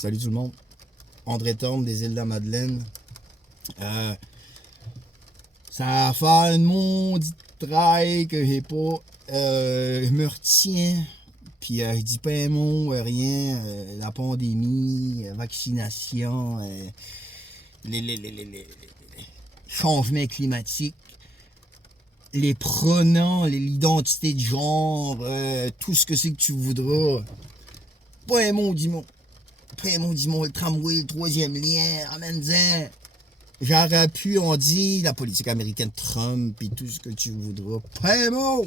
Salut tout le monde. André Thorne des îles de la Madeleine. Ça va faire une maudite traille que j'ai pas. Je me retiens. Puis je dis pas un mot, rien. La pandémie, vaccination, les changements climatiques, les pronoms, l'identité de genre, tout ce que c'est que tu voudras. Pas un mot, dis-moi. Pas un mot, dis-moi. Le tramway, le troisième lien, amène-en. J'aurais pu, on dit, la politique américaine, Trump, puis tout ce que tu voudras. Pas un mot.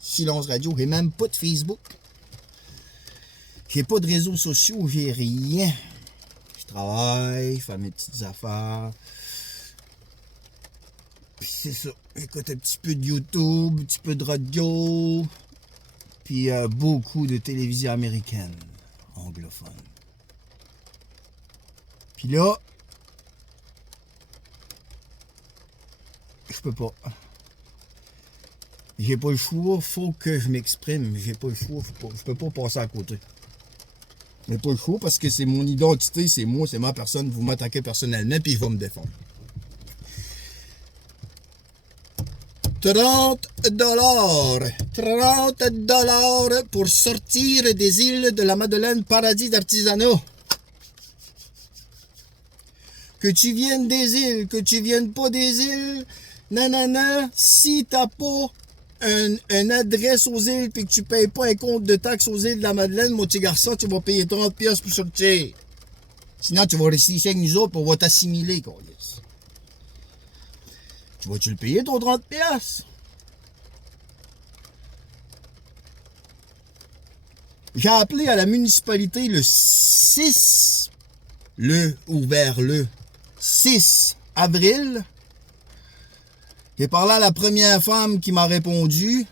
Silence radio, j'ai même pas de Facebook. J'ai pas de réseaux sociaux, j'ai rien. Je travaille, je fais mes petites affaires. Puis c'est ça. J'écoute un petit peu de YouTube, un petit peu de radio. Puis beaucoup de télévision américaine, anglophone. Puis là, je peux pas. J'ai pas le choix, faut que je m'exprime. J'ai pas le choix, je peux pas passer à côté. J'ai pas le choix parce que c'est mon identité, c'est moi, c'est ma personne. Vous m'attaquez personnellement, puis je vais me défendre. 30 $ pour sortir des îles de la Madeleine, paradis d'artisanat. Que tu viennes des îles, que tu viennes pas des îles, nanana, si t'as pas une adresse aux îles puis que tu payes pas un compte de taxes aux îles de la Madeleine, mon petit garçon, tu vas payer 30$ pour sortir. Sinon, tu vas rester ici avec nous autres pour on va t'assimiler, câlisse. Tu vas-tu le payer ton 30$? J'ai appelé à la municipalité le 6 avril. J'ai parlé à la première femme qui m'a répondu.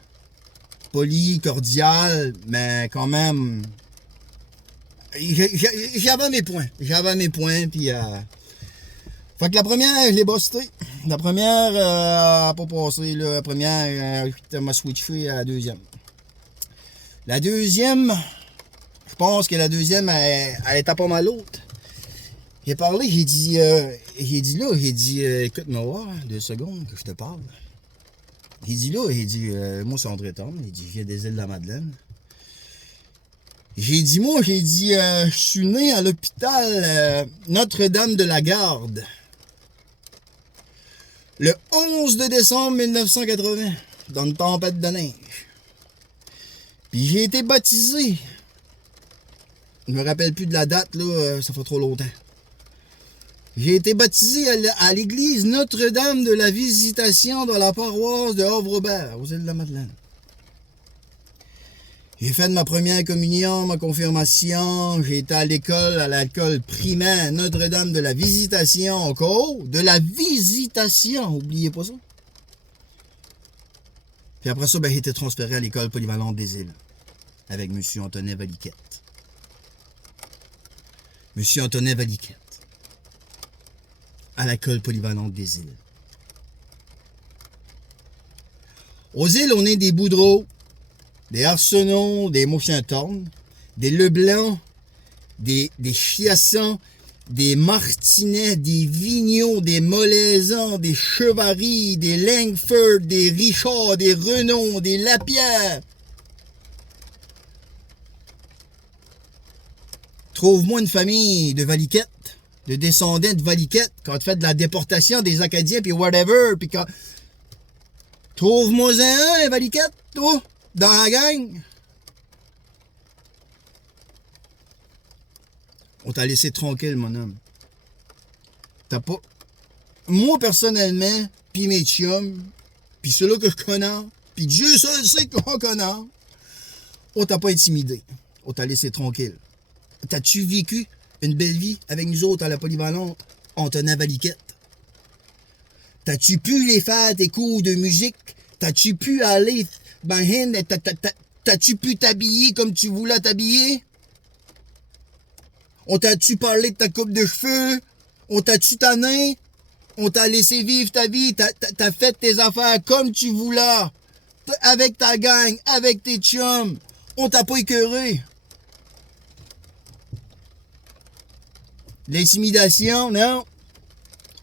Polie, cordiale, mais quand même. J'avais mes points. Puis. Fait que la première, je l'ai bossé. La première n'a pas passé. La première, m'a switché à la deuxième. La deuxième, je pense que la deuxième, elle était pas mal haute. J'ai parlé, j'ai dit, écoute-moi voir, 2 secondes que je te parle. Moi c'est André Thorne, j'ai dit, je viens des îles de la Madeleine. Je suis né à l'hôpital Notre-Dame de la Garde. Le 11 de décembre 1980, dans une tempête de neige. Puis j'ai été baptisé. Je me rappelle plus de la date, là, ça fait trop longtemps. J'ai été baptisé à l'église Notre-Dame de la Visitation dans la paroisse de Havre-Aubert, aux îles de la Madeleine. J'ai fait ma première communion, ma confirmation. J'ai été à l'école primaire Notre-Dame de la Visitation encore. De la Visitation, oubliez pas ça. Puis après ça, j'ai été transféré à l'école polyvalente des îles avec M. Antonin Valiquette. M. Antonin Valiquette. À l'école polyvalente des îles. Aux îles, on est des Boudreaux, des Arsenault, des Mauchintornes, des Leblanc, des Chiassans, des Martinets, des Vigneaux, des Molaisans, des Chevary, des Langford, des Richard, des Renaud, des Lapierre. Trouve-moi une famille de Valiquette, de descendants de Valiquette, quand tu fais de la déportation des Acadiens, puis whatever, puis quand... Trouve-moi un Valiquette, toi, dans la gang. On t'a laissé tranquille, mon homme. T'as pas... Moi, personnellement, puis mes chums, puis ceux-là que je connais, puis Dieu seul sait qu'on connaît, on t'a pas intimidé. On t'a laissé tranquille. T'as-tu vécu une belle vie avec nous autres à la polyvalente, Antonin Valiquette? T'as-tu pu les faire tes cours de musique? T'as-tu pu aller... T'as-tu pu t'habiller comme tu voulais t'habiller? On t'a-tu parlé de ta coupe de cheveux? On t'a-tu tanné? On t'a laissé vivre ta vie? T'as fait tes affaires comme tu voulais? Avec ta gang, avec tes chums? On t'a pas écœuré? L'intimidation, non.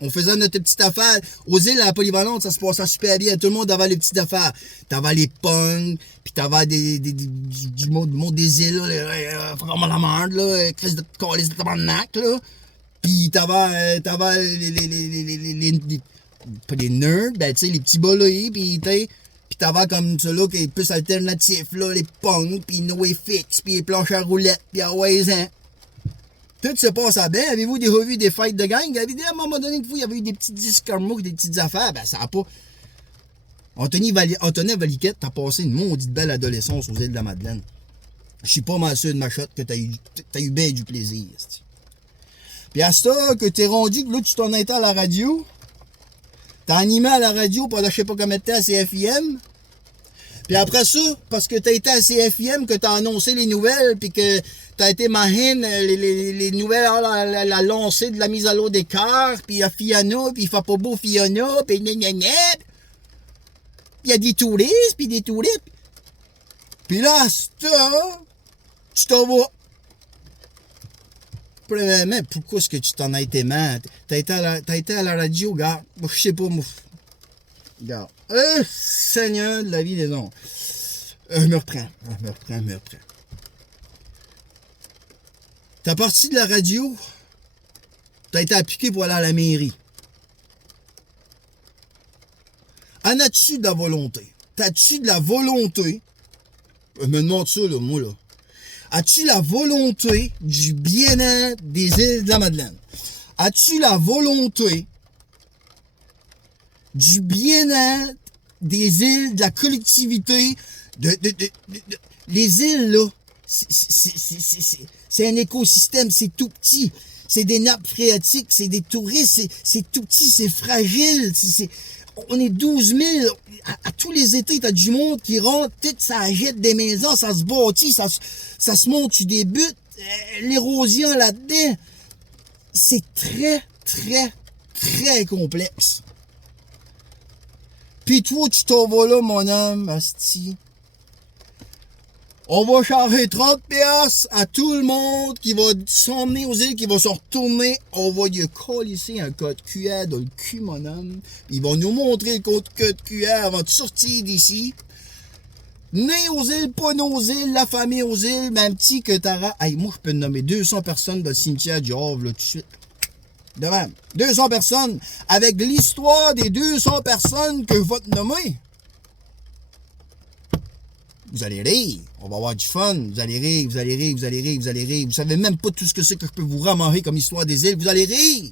On faisait notre petite affaire. Aux îles, à la polyvalente, ça se passait super bien. Tout le monde avait les petites affaires. T'avais les punks, puis t'avais du monde des îles, là, vraiment la merde, là, crise de calice de tabarnak, là. Puis t'avais pas des nerds, ben tu sais, les petits boloïs, puis t'avais comme ceux-là qui est plus alternatif, là, les punks, puis NoFX, puis les planches à roulettes, puis Hawaïen. Tout se passe à bien. Avez-vous revu des fights de gang? À un moment donné, il y avait eu des petits disques karmiques, des petites affaires. Ben, ça n'a pas. Anthony Valiquette, t'as passé une maudite belle adolescence aux îles de la Madeleine. Je suis pas mal sûr de ma shot que t'as eu bien du plaisir. Puis à ça, que t'es rendu, que là, tu t'en étais à la radio. T'as animé à la radio pendant je sais pas combien de temps à CFIM. Puis après ça, parce que t'as été à CFIM, que t'as annoncé les nouvelles, puis que t'as été mahine, les nouvelles, la lancée de la mise à l'eau des cœurs, puis il y a Fiona, puis il fait pas beau Fiona, puis gna. Puis il y a des touristes, puis des touristes. Puis là, tu t'en vas. Premièrement, pourquoi est-ce que tu t'en as été mal? T'as été à la radio, gars. Je sais pas, moi. Regarde. Seigneur de la vie des ondes. Je me reprends. T'as parti de la radio. T'as été appliqué pour aller à la mairie. En as-tu de la volonté? T'as-tu de la volonté? Je me demande ça, là, moi, là. As-tu la volonté du bien-être des îles de la Madeleine? As-tu la volonté du bien-être des îles, de la collectivité, les îles, là, c'est un écosystème, c'est tout petit. C'est des nappes phréatiques, c'est des touristes, c'est tout petit, c'est fragile. On est 12 000. À tous les étés, t'as du monde qui rentre, tout ça jette des maisons, ça se bâtit, ça se monte, tu débutes. L'érosion là-dedans, c'est très, très, très complexe. Pis toi, tu t'en vas là, mon homme, asti. On va charger 30 piastres à tout le monde qui va s'emmener aux îles, qui va se retourner. On va lui colisser un code QR dans le cul, mon homme. Ils vont nous montrer le code QR avant de sortir d'ici. Né aux îles, pas nos îles, la famille aux îles, même petit que t'auras. Hey, moi, je peux te nommer 200 personnes dans le cimetière du Havre, là, tout de suite. De même. 200 personnes, avec l'histoire des 200 personnes que je vais te nommer. Vous allez rire, on va avoir du fun, vous allez rire. Vous savez même pas tout ce que c'est que je peux vous ramarrer comme histoire des îles, vous allez rire.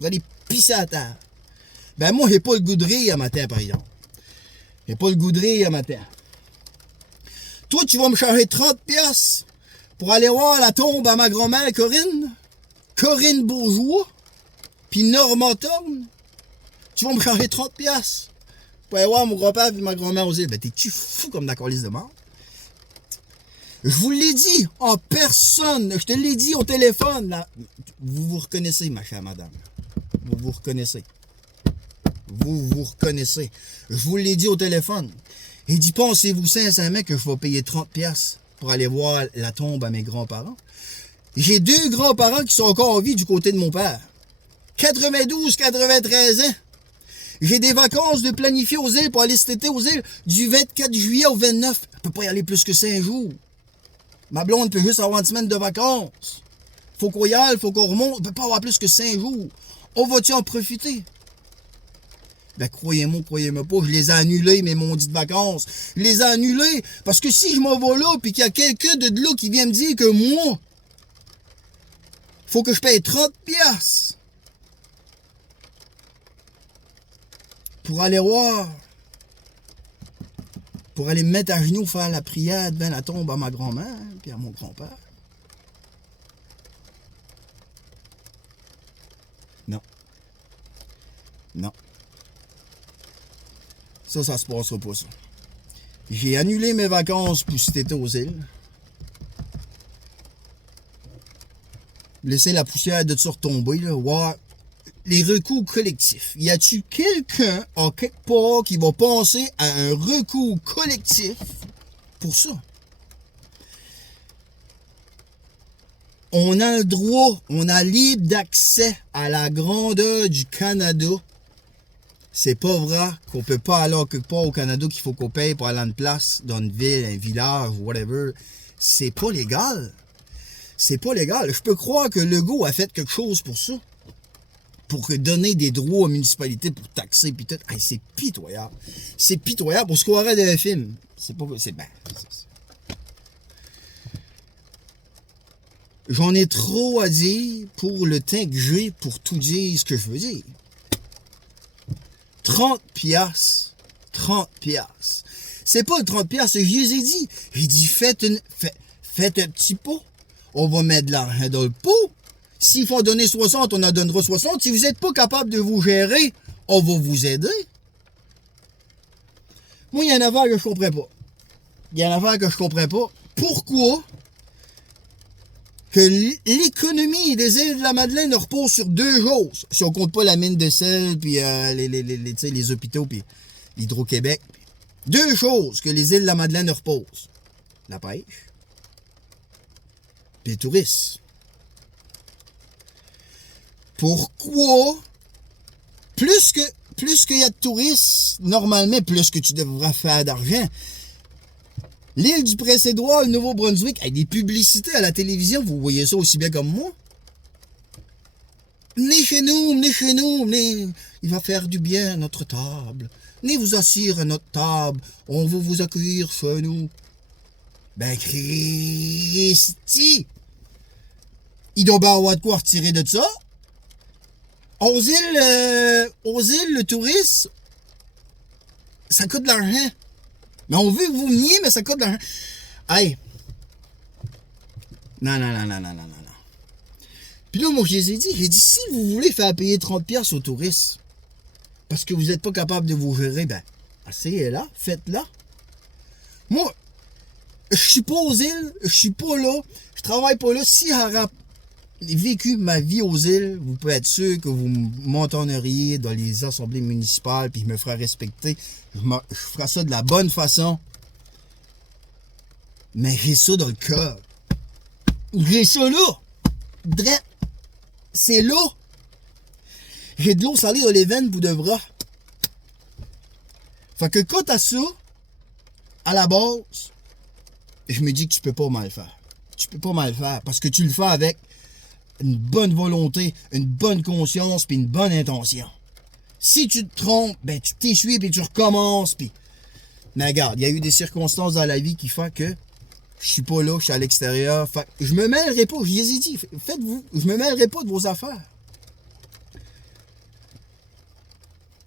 Vous allez pisser à terre. Ben moi, j'ai pas le goût de rire à matin, par exemple. J'ai pas le goût de rire à matin. Toi, tu vas me charger 30 piastres pour aller voir la tombe à ma grand-mère Corinne Bourgeois, puis Normand Thorne. Tu vas me charger 30 piastres pour aller voir mon grand-père et ma grand-mère aux îles. Ben, t'es-tu fou comme d'accord liste de mort? Je vous l'ai dit en personne. Je te l'ai dit au téléphone. Là. Vous vous reconnaissez, ma chère madame. Vous vous reconnaissez. Je vous l'ai dit au téléphone. Et dit, pensez-vous sincèrement que je vais payer 30 piastres pour aller voir la tombe à mes grands-parents? J'ai 2 grands-parents qui sont encore en vie du côté de mon père. 92-93 ans. J'ai des vacances de planifier aux îles pour aller cet été aux îles du 24 juillet au 29. Je peux pas y aller plus que 5 jours. Ma blonde peut juste avoir une semaine de vacances. Faut qu'on y aille, faut qu'on remonte. On peut pas avoir plus que 5 jours. On va-tu en profiter? Ben, croyez-moi pas, je les ai annulés, mes maudites vacances. Je les ai annulés parce que si je m'en vais là puis qu'il y a quelqu'un de là qui vient me dire que moi, faut que je paye 30 piastres pour aller voir, pour aller me mettre à genoux, faire la prière devant la tombe à ma grand-mère puis à mon grand-père. Non. Ça se passera pas, ça. J'ai annulé mes vacances pour cet été aux îles. Laisser la poussière de ça retomber, là, voir les recours collectifs. Y a-tu quelqu'un, en quelque part, qui va penser à un recours collectif pour ça? On a le droit, on a libre d'accès à la grandeur du Canada. C'est pas vrai qu'on peut pas aller quelque part au Canada qu'il faut qu'on paye pour aller à une place, dans une ville, un village, whatever. C'est pas légal. C'est pas légal. Je peux croire que Legault a fait quelque chose pour ça. Pour donner des droits aux municipalités pour taxer pis tout. Hey, c'est pitoyable. C'est pitoyable pour ce qu'on aurait d'un film. C'est pas... C'est ben... J'en ai trop à dire pour le temps que j'ai pour tout dire ce que je veux dire. 30 piastres. 30 piastres. C'est pas 30 piastres, je les ai dit. J'ai dit, faites un petit pot. On va mettre de l'argent dans le pot. S'il faut donner 60, on en donnera 60. Si vous n'êtes pas capable de vous gérer, on va vous aider. Moi, il y a une affaire que je comprends pas. Il y a une affaire que je comprends pas. Pourquoi que l'économie des îles de la Madeleine repose sur deux choses. Si on compte pas la mine de sel, puis les hôpitaux, puis l'Hydro-Québec. Deux choses que les îles de la Madeleine reposent. La pêche, puis le tourisme. Pourquoi? Plus qu'il y a de touristes, normalement, plus que tu devras faire d'argent. L'île du Prince-Édouard, le Nouveau-Brunswick, avec des publicités à la télévision, vous voyez ça aussi bien comme moi. Venez chez nous, venez. Il va faire du bien à notre table. Venez vous asseoir à notre table, on va vous accueillir chez nous. Ben, Christy! Il doit bien avoir de quoi retirer de ça. Aux îles, le tourisme, ça coûte de l'argent. Mais on veut que vous veniez, mais ça coûte de l'argent. Hey! Non. Puis là, moi, je les ai dit, si vous voulez faire payer 30$ aux touristes, parce que vous n'êtes pas capable de vous gérer, ben, essayez-la, faites-la. Moi, je suis pas aux îles, je suis pas là, je travaille pas là. Si j'aurais vécu ma vie aux îles, vous pouvez être sûr que vous m'entendriez dans les assemblées municipales, puis je me ferai respecter. Je ferai ça de la bonne façon. Mais j'ai ça dans le cœur. J'ai ça là. Drette. C'est là. J'ai de l'eau salée dans les veines pour de vrai. Fait que quant à ça, à la base, je me dis que tu peux pas mal faire. Tu peux pas mal faire parce que tu le fais avec une bonne volonté, une bonne conscience puis une bonne intention. Si tu te trompes, ben tu t'essuies puis tu recommences puis... Mais regarde, il y a eu des circonstances dans la vie qui font que je suis pas là, je suis à l'extérieur. Fait que je me mêlerai pas, je les ai dit, faites-vous, je me mêlerai pas de vos affaires.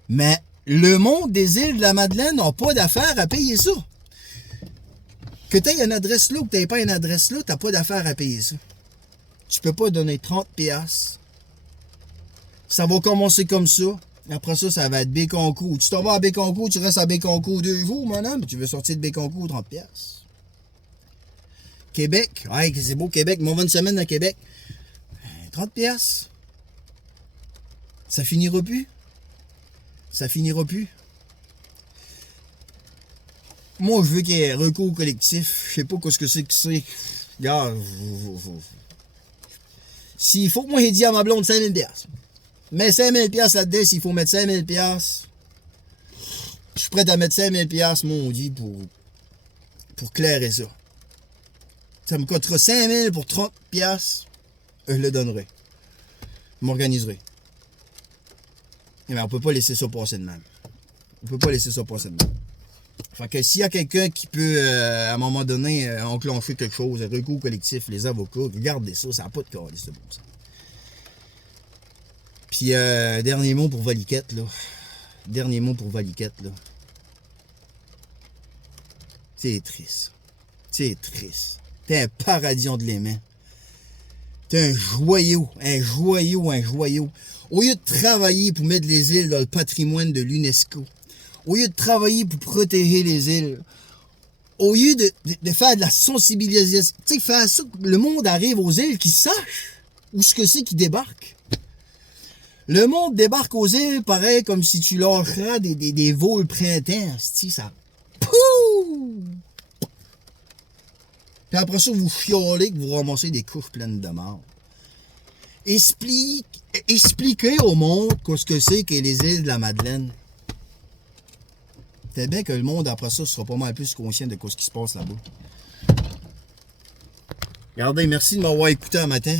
Mais le monde des îles de la Madeleine n'a pas d'affaires à payer ça. Que tu aies une adresse là ou que tu n'aies pas une adresse là, tu n'as pas d'affaires à payer ça. Tu peux pas donner 30$. Ça va commencer comme ça. Après ça, ça va être Bécancour. Tu t'en vas à Bécancour, tu restes à Bécancour 2 jours, mon homme. Tu veux sortir de Bécancour, 30$. Québec. Ouais, c'est beau, Québec. M'en va une semaine à Québec. 30$. Ça finira plus. Ça finira plus. Moi, je veux qu'il y ait recours collectif. Je sais pas ce que c'est que c'est. Regarde, s'il faut que moi, j'ai dit à ma blonde 5000$. Mets 5000$ là-dedans, s'il faut mettre 5000$. Je suis prêt à mettre 5000$, maudit, pour clairer ça. Ça me coûtera 5000$ pour 30$. Je le donnerai. Je m'organiserai. Mais on peut pas laisser ça passer de même. On peut pas laisser ça passer de même. Fait que s'il y a quelqu'un qui peut, à un moment donné, enclencher quelque chose, un recours collectif, les avocats, regardez ça, ça n'a pas de carré, c'est bon ça. Puis, dernier mot pour Valiquette, là. Dernier mot pour Valiquette, là. C'est triste. C'est triste. T'es un paradis de l'aimant. T'es un joyau. Au lieu de travailler pour mettre les îles dans le patrimoine de l'UNESCO, au lieu de travailler pour protéger les îles, au lieu de faire de la sensibilisation, tu sais, faire ça que le monde arrive aux îles, qu'ils sachent où ce que c'est qui débarque. Le monde débarque aux îles, pareil, comme si tu lâcheras des vols printemps, ça... Pouh! Puis après ça, vous fiolez que vous ramassez des couches pleines de marde. Expliquez au monde ce que c'est que les îles de la Madeleine. C'est bien que le monde, après ça, sera pas mal plus conscient de ce qui se passe là-bas. Regardez, merci de m'avoir écouté un matin.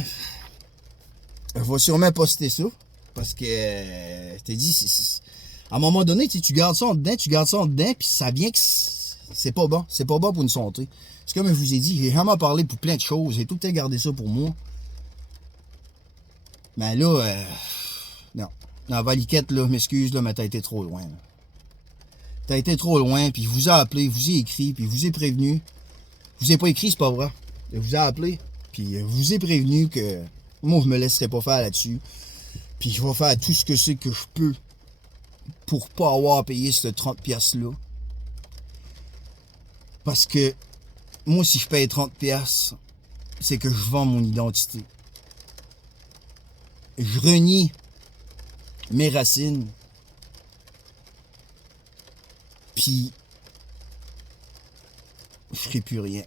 Je vais sûrement poster ça. Parce que, je t'ai dit, à un moment donné, tu gardes ça en dedans, puis ça vient que c'est pas bon. C'est pas bon pour une santé. C'est comme je vous ai dit, j'ai vraiment parlé pour plein de choses. J'ai tout le temps gardé ça pour moi. Mais là, non. Dans Valiquette, là, m'excuse, là, mais t'as été trop loin. Là. T'as été trop loin, puis je vous ai appelé, je vous ai écrit, puis je vous ai prévenu. Je vous ai pas écrit, c'est pas vrai. Je vous ai appelé, puis je vous ai prévenu que moi, je me laisserai pas faire là-dessus. Puis je vais faire tout ce que c'est que je peux pour pas avoir à payer ce 30$-là. Parce que moi, si je paye 30$, c'est que je vends mon identité. Je renie mes racines. Puis, je ferai plus rien.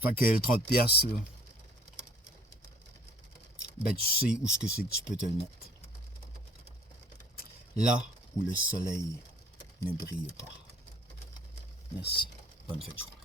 Fait que le 30$, là, ben tu sais où ce que c'est que tu peux te le mettre. Là où le soleil ne brille pas. Merci. Bonne fin de journée.